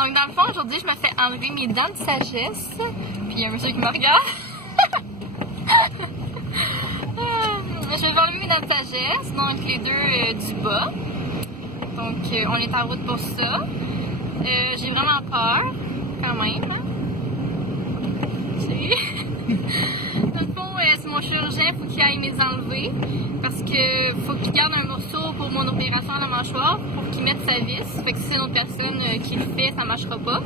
Donc dans le fond, aujourd'hui, je me fais enlever mes dents de sagesse. Puis il y a un monsieur qui me regarde. Je vais enlever mes dents de sagesse, donc les deux du bas. Donc on est en route pour ça. J'ai vraiment peur, quand même. Hein? Dans le fond, c'est mon chirurgien, il faut qu'il aille me les enlever. Parce que faut qu'il garde un morceau pour mon opération à la mâchoire pour qu'il mette sa vis. Fait que si c'est une autre personne qui le fait, ça ne marchera pas.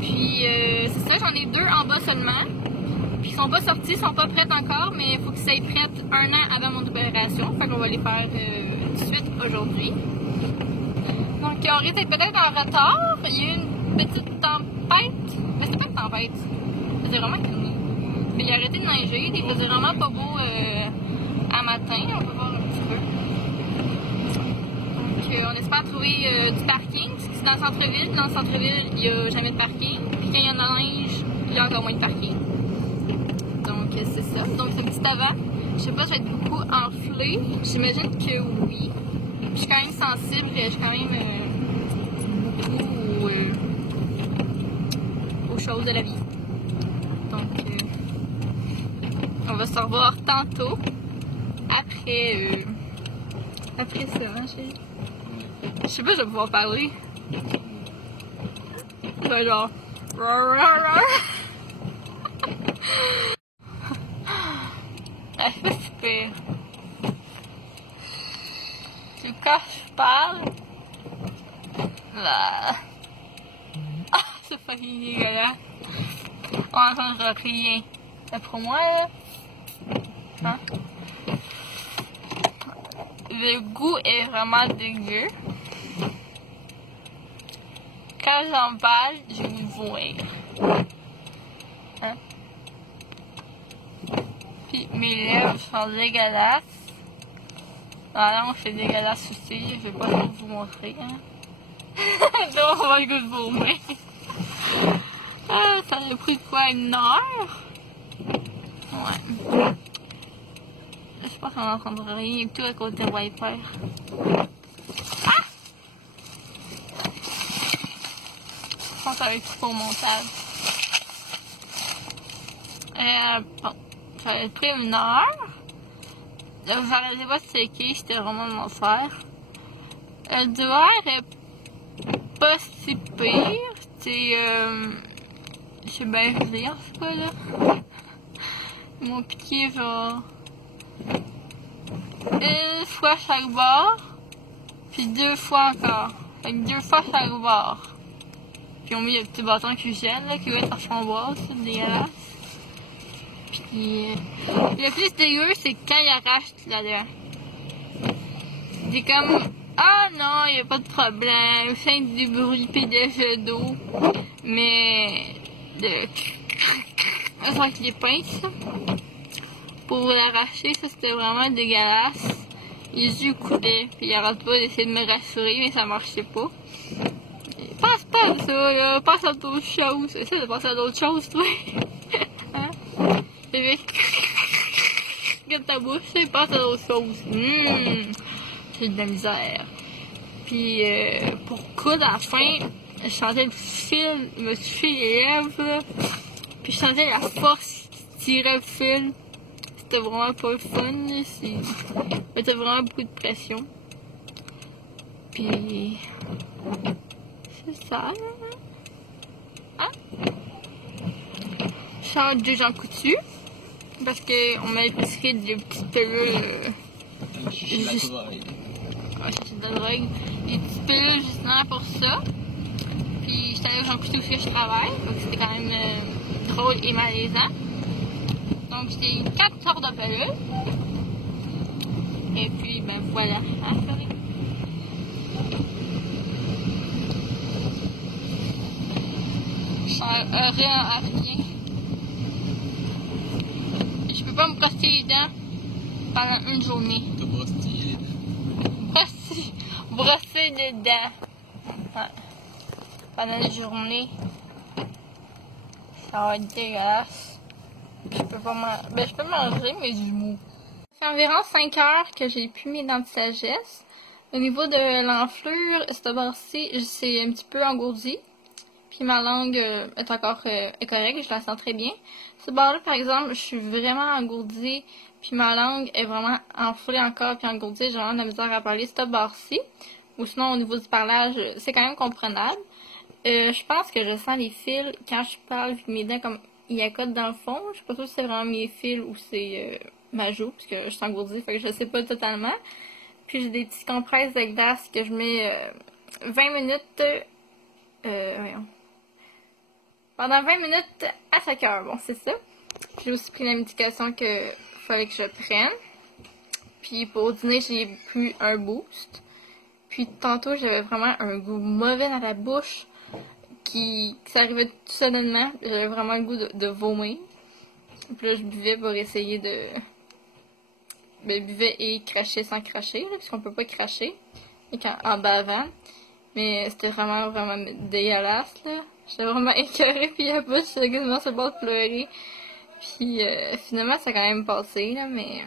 Puis c'est ça, j'en ai deux en bas seulement. Puis ils sont pas sortis, ils sont pas prêts encore, mais il faut qu'ils soient prêts 1 an avant mon opération. Fait qu'on va les faire tout de suite aujourd'hui. Donc on risque d'être peut-être en retard. Il y a eu une petite tempête. Mais c'est pas une tempête. C'était vraiment calme. Mais il a arrêté de neiger. Il faisait vraiment pas beau à matin. On va voir un petit peu. Donc on espère trouver du parking. Parce que c'est dans le centre-ville. Dans le centre-ville, il n'y a jamais de parking. Puis quand il y en a neige, il y a encore moins de parking. Donc c'est ça. Donc c'est un petit avant. Je sais pas si je vais être beaucoup enflée. J'imagine que oui. Je suis quand même sensible. Je suis quand même beaucoup aux choses de la vie. Donc on va se revoir tantôt. Après ça, hein, je sais pas si je vais pouvoir parler. Ça va genre. Ah, c'est pas super. Tu quand je parle. Là. Ah, c'est pas dégueulasse. On n'entendra rien. D'après moi, là. Hein? Le goût est vraiment dégueu. Quand j'emballe, je vais vomir. Hein? Puis mes lèvres sont dégueulasses. La langue c'est dégueulasse aussi. Je vais pas trop vous montrer. Hein? Donc on va le goût de vomir. Ah, ça a pris quoi, 1 heure? Ouais. Je pense qu'on n'entendra rien du tout à cause des wipers. Ah! Je pense que ça va être pour le montage. Bon, ça a pris 1 heure. Vous n'arrêtez pas de checker, c'était vraiment mon affaire. Le doigt est pas si pire. C'est je sais bien dire, c'est pas là. Mon pied genre 1 fois chaque bord, puis 2 fois encore. Fait que 2 fois chaque bord. Puis on met le petit bâton cuisine là qui va être en chamboise, c'est dégueulasse. Puis le plus dégueu c'est quand il arrache là-dedans. C'est comme ah non, il n'y a pas de problème, c'est du bruit pis des jeux d'eau. Mais avec les pinces pour l'arracher, ça c'était vraiment dégueulasse. Les yeux coulaient, puis il arrête pas d'essayer de me rassurer, mais ça marchait pas. Pense pas à ça, là. Pense à d'autres choses. C'est ça de penser à d'autres choses, toi. Hein? Regarde ta bouche, et pense à d'autres choses. J'ai de la misère. Puis pour coudre à la fin, je sentais le fil, me toucher les lèvres, là. Puis je sentais la force qui tirait le fil. C'était vraiment pas le fun, c'était vraiment beaucoup de pression. Puis c'est ça, hein? Je change de Jean Coutu parce qu'on m'avait prescrit des petites pilules. De la drogue. Des petites pilules justement pour ça. Puis j'étais allée au Jean Coutu où je travaille, donc c'était quand même drôle et malaisant. Donc j'ai 4 sortes de pilules. Et puis ben voilà. Je suis heureux à rien. Je peux pas me brosser les dents pendant 1 journée. Te brosser. Brosser les dents. Ouais. Pendant une journée. Ça va être dégueulasse. Je peux pas manger. Ben je peux manger mais du mou. Ça fait environ 5 heures que j'ai plus mes dents de sagesse. Au niveau de l'enflure, cette barre-ci, c'est un petit peu engourdi. Puis ma langue est encore est correcte, je la sens très bien. Cette barre-là, par exemple, je suis vraiment engourdie, puis ma langue est vraiment enflée encore, puis engourdie. J'ai vraiment de la misère à parler cette barre-ci. Ou sinon, au niveau du parlage, c'est quand même comprenable. Je pense que je sens les fils quand je parle, vu que mes dents, comme, ils accotent dans le fond. Je sais pas sûr si c'est vraiment mes fils ou c'est ma joue, parce que je suis engourdie, fait que je sais pas totalement. Puis j'ai des petits compresses de glace que je mets 20 minutes... voyons. Pendant 20 minutes à chaque heure. Bon, c'est ça. J'ai aussi pris la médication que fallait que je prenne. Puis pour dîner, j'ai pris un boost. Puis tantôt, j'avais vraiment un goût mauvais dans la bouche qui ça arrivait tout soudainement. J'avais vraiment le goût de vomir. Puis là, je buvais pour essayer de... Ben, buvais et crachais sans cracher, là, parce qu'on peut pas cracher en bavant. Mais c'était vraiment, vraiment dégueulasse, là. J'étais vraiment écœurée, puis la bouche, j'étais quasiment sur le bord de pleurer. Puis finalement, ça a quand même passé, là, mais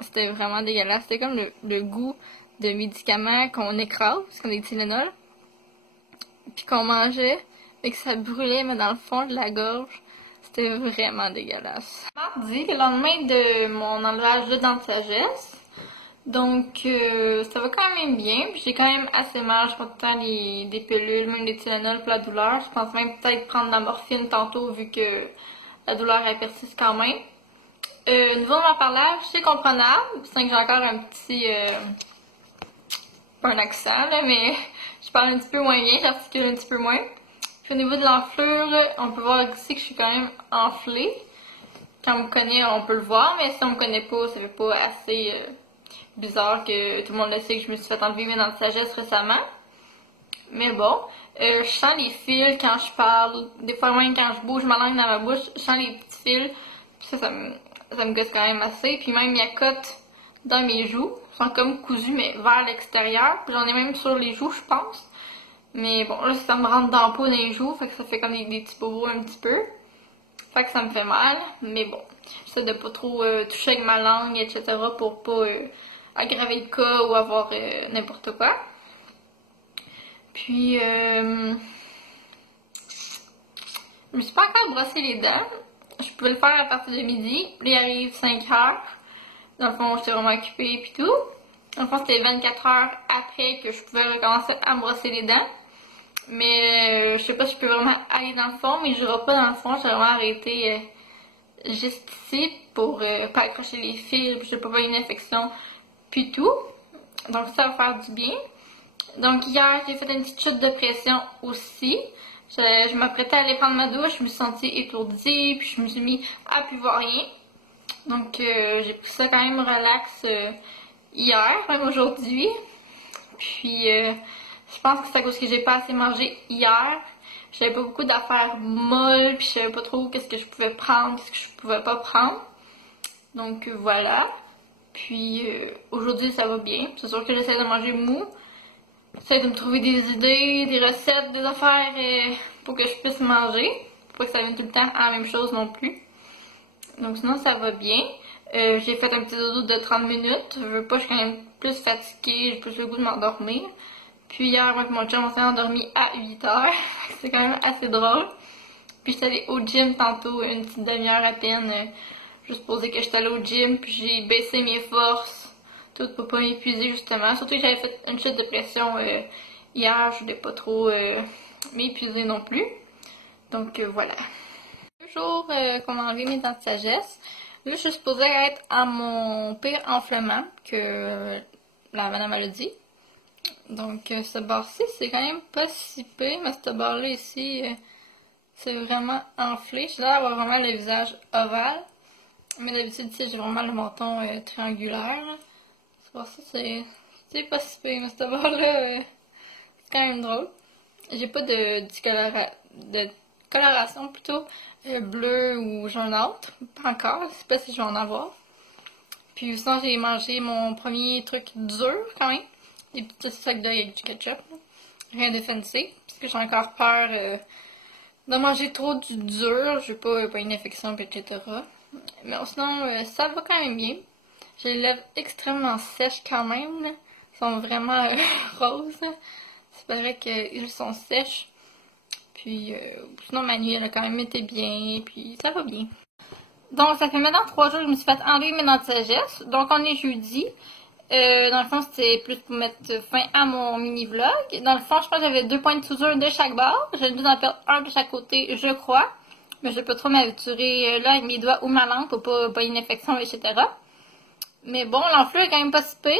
c'était vraiment dégueulasse. C'était comme le goût de médicaments qu'on écrase, comme des Tylenol, puis qu'on mangeait, mais que ça brûlait, mais dans le fond de la gorge. C'était vraiment dégueulasse. Mardi, le lendemain de mon enlevage de dents de sagesse. Donc, ça va quand même bien. J'ai quand même assez mal. Je prends tout le temps des pilules, même des Tylenol pour la douleur. Je pense même peut-être prendre de la morphine tantôt vu que la douleur elle persiste quand même. Au niveau de mon parlage, c'est comprenable. C'est que j'ai encore un petit... pas un accent, là, mais je parle un petit peu moins bien. J'articule un petit peu moins. Puis au niveau de l'enflure, on peut voir ici que je suis quand même enflée. Quand on me connaît, on peut le voir. Mais si on me connaît pas, ça fait pas assez... bizarre que tout le monde le sait que je me suis fait enlever mes dents de sagesse récemment. Mais bon, je sens les fils quand je parle. Des fois même quand je bouge ma langue dans ma bouche, je sens les petits fils. Ça me gosse quand même assez. Puis même, il y a cotes dans mes joues. Ils sont comme cousus, mais vers l'extérieur. Puis j'en ai même sur les joues, je pense. Mais bon, là, ça me rentre dans la peau dans les joues. Fait que ça fait comme des petits bobos un petit peu. Fait que ça me fait mal. Mais bon, j'essaie de pas trop toucher avec ma langue, etc. pour pas... aggraver le cas ou avoir n'importe quoi. Puis, je me suis pas encore brossé les dents. Je pouvais le faire à partir de midi. Puis, il arrive 5 heures. Dans le fond, j'étais vraiment occupée puis tout. Dans le fond, c'était 24 heures après que je pouvais recommencer à me brosser les dents. Mais, je sais pas si je peux vraiment aller dans le fond, mais je n'irai pas dans le fond. J'ai vraiment arrêté juste ici pour pas accrocher les fils, puis je peux pas avoir une infection. Puis tout. Donc ça va faire du bien. Donc hier, j'ai fait une petite chute de pression aussi. Je m'apprêtais à aller prendre ma douche, je me suis sentie étourdie, puis je me suis mis à plus voir rien. Donc j'ai pris ça quand même relax hier, même aujourd'hui. Puis je pense que c'est à cause que j'ai pas assez mangé hier. J'avais pas beaucoup d'affaires molles, puis je savais pas trop qu'est-ce que je pouvais prendre, qu'est-ce que je pouvais pas prendre. Donc voilà. Puis aujourd'hui ça va bien. C'est sûr que j'essaie de manger mou. J'essaie de me trouver des idées, des recettes, des affaires pour que je puisse manger. Pour que ça vienne tout le temps à la même chose non plus. Donc sinon ça va bien. J'ai fait un petit dodo de 30 minutes. Je veux pas, je suis quand même plus fatiguée, j'ai plus le goût de m'endormir. Puis hier, moi et mon chum, on s'est endormi à 8 heures. C'est quand même assez drôle. Puis j'étais allée au gym tantôt, une petite demi-heure à peine. Juste pour dire que j'étais allée au gym, puis j'ai baissé mes forces. Tout pour pas m'épuiser justement. Surtout que j'avais fait une chute de pression hier, je voulais pas trop m'épuiser non plus. Donc voilà. 2 jours qu'on a enlevé mes dents de sagesse. Là, je suis supposée être à mon pire enflement que la madame a dit. Donc, ce barre-ci, c'est quand même pas si pire, mais ce barre-là ici, c'est vraiment enflé. Je suis là d'avoir vraiment le visage ovale. Mais d'habitude, ici, j'ai vraiment le menton triangulaire. Ce barre-ci, c'est pas si pire, mais ce barre-là, c'est quand même drôle. J'ai pas de coloration plutôt bleue ou jaunâtre. Pas encore, je sais pas si je vais en avoir. Puis sinon, j'ai mangé mon premier truc dur quand même. Des petits sacs d'œufs avec du ketchup. Là. Rien de fancy. Parce que j'ai encore peur de manger trop du dur. Je veux pas une infection, etc. Mais sinon, ça va quand même bien. J'ai les lèvres extrêmement sèches quand même. Là. sont vraiment roses. C'est vrai qu'ils sont sèches. Puis sinon ma nuit elle a quand même été bien, puis ça va bien. Donc ça fait maintenant 3 jours que je me suis fait enlever mes dents de sagesse. Donc on est jeudi. Dans le fond c'était plus pour mettre fin à mon mini vlog. Dans le fond je pense que j'avais 2 points de suture de chaque bord. J'ai dû en perdre un de chaque côté je crois. Mais je peux trop m'aventurer là avec mes doigts ou ma langue pour pas une infection etc. Mais bon l'enflure est quand même pas si pire.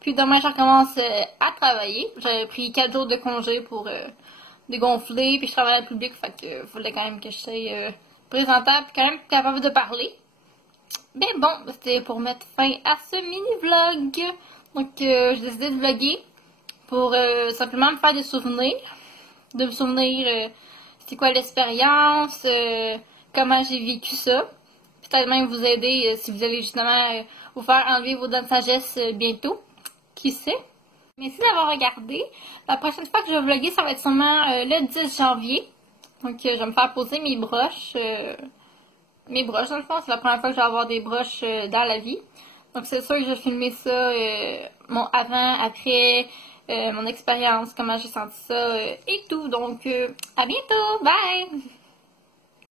Puis demain je recommence à travailler. J'avais pris 4 jours de congé pour dégonfler, puis je travaille dans le public, fait que fallait quand même que je sois présentable, puis quand même capable de parler. Mais bon, c'était pour mettre fin à ce mini-vlog. Donc j'ai décidé de vlogger pour simplement me faire des souvenirs, de me souvenir c'est quoi l'expérience, comment j'ai vécu ça. Peut-être même vous aider si vous allez justement vous faire enlever vos dents de sagesse bientôt. Qui sait? Merci d'avoir regardé. La prochaine fois que je vais vlogger, ça va être sûrement le 10 janvier. Donc, je vais me faire poser mes broches. Mes broches, dans le fond, c'est la première fois que je vais avoir des broches dans la vie. Donc, c'est sûr que je vais filmer ça, mon avant, après, mon expérience, comment j'ai senti ça et tout. Donc, à bientôt! Bye!